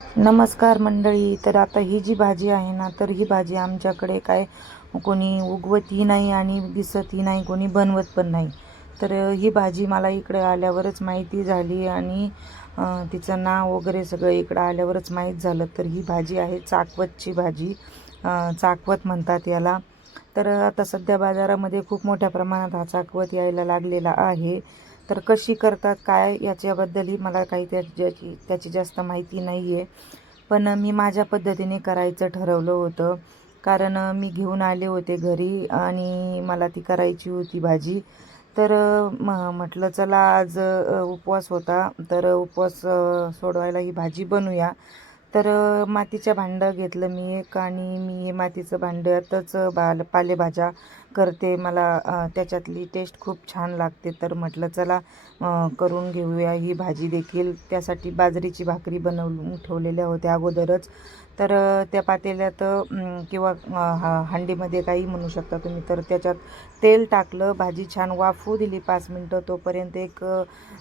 नमस्कार मंडळी. तर आता ही जी भाजी आहे ना, तर ही भाजी आमच्याकडे काय कोणी उगवतही नाही आणि दिसतही नाही, कोणी बनवत पण नाही. तर ही भाजी मला इकडे आल्यावरच माहिती झाली आणि तिचं नाव वगैरे सगळं इकडं आल्यावरच माहीत झालं. तर ही भाजी आहे चाकवतची भाजी. चाकवत म्हणतात याला. तर आता सध्या बाजारामध्ये खूप मोठ्या प्रमाणात हा चाकवत यायला लागलेला आहे. तर कशी करतात काय याच्याबद्दलही मला काही त्याची जास्त माहिती नाही आहे. पण मी माझ्या पद्धतीने करायचं ठरवलं होतं. कारण मी घेऊन आले होते घरी आणि मला ती करायची होती भाजी. तर म्हटलं चला आज उपवास होता, तर उपवास सोडवायला ही भाजी बनवूया. तर मातीचं भांडं घेतलं मी एक आणि मी हे मातीचं भांड्यातच पालेभाज्या करते. मला त्याच्यातली टेस्ट खूप छान लागते. तर म्हटलं चला करून घेऊया ही भाजी देखील. त्यासाठी बाजरीची भाकरी बनवून ठेवलेल्या होत्या अगोदरच. तर त्या पातेल्यात किंवा हंडीमध्ये काही म्हणू शकता तुम्ही. तर त्याच्यात तेल टाकलं, भाजी छान वाफू दिली 5 मिनटं. तोपर्यंत एक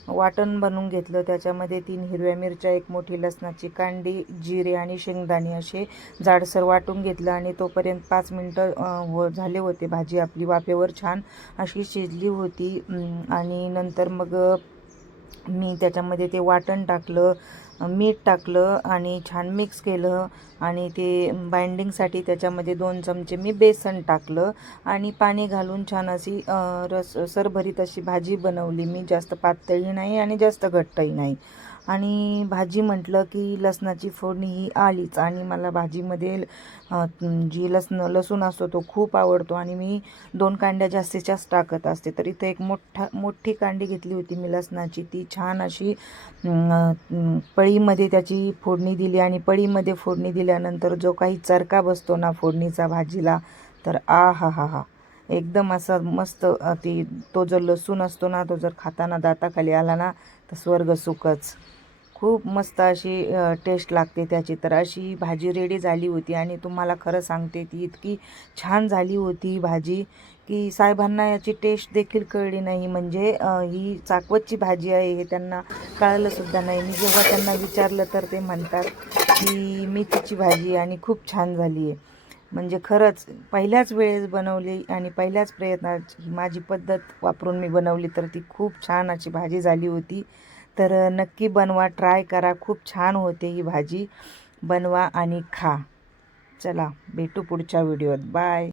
वाटण बनवून घेतलं. त्याच्यामध्ये 3 हिरव्या मिरच्या, 1 मोठी लसणाची कांडी, जिरे आणि शेंगदाणे असे जाडसर वाटून घेतलं आणि तोपर्यंत 5 मिनटं झाले होते. भाजी आपली वाफेवर छान अशी शिजली होती. आणि नंतर मग मी त्याच्यामध्ये ते वाटण टाकलं, मीठ टाकलं आणि छान मिक्स केलं. आणि ते बाइंडिंगसाठी त्याच्यामध्ये 2 चमचे मी बेसन टाकलं आणि पाणी घालून छान अशी सरभरीत अशी भाजी बनवली मी. जास्त पातळही नाही आणि जास्त घट्टही नाही. आणि भाजी म्हटलं की लसणाची फोडणी ही आलीच. आणि मला भाजीमध्ये जी लसूण असतो तो खूप आवडतो आणि मी 2 कांड्या जास्तीत जास्त टाकत असते. तर इथं एक मोठी कांडी घेतली होती मी लसणाची. ती छान अशी पळीमध्ये त्याची फोडणी दिली आणि पळीमध्ये फोडणी दिल्यानंतर जो काही चरका बसतो ना फोडणीचा भाजीला, तर आ हा हा हा, एकदम असा मस्त. तो जो लसूण असतो ना, तो जर खाताना दाताखाली आला ना, तर स्वर्ग सुखच. खूप मस्त अशी टेस्ट लागते त्याची. तर अशी भाजी रेडी झाली होती आणि तुम्हाला खरं सांगते ती इतकी छान झाली होती भाजी की साहेबांना याची टेस्ट देखील कळली नाही. म्हणजे ही चाकवतची भाजी आहे हे त्यांना कळलंसुद्धा नाही. मी जेव्हा त्यांना विचारलं तर ते म्हणतात की मेथीची भाजी आणि खूप छान झाली आहे. म्हणजे खरंच पहिल्याच वेळेस बनवली आणि पहिल्याच प्रयत्नात ही माझी पद्धत वापरून मी बनवली, तर ती खूप छान अशी भाजी झाली होती. तर नक्की बनवा, ट्राय करा. खूप छान होते ही भाजी. बनवा आणि खा. चला भेटू पुढच्या व्हिडिओत. बाय.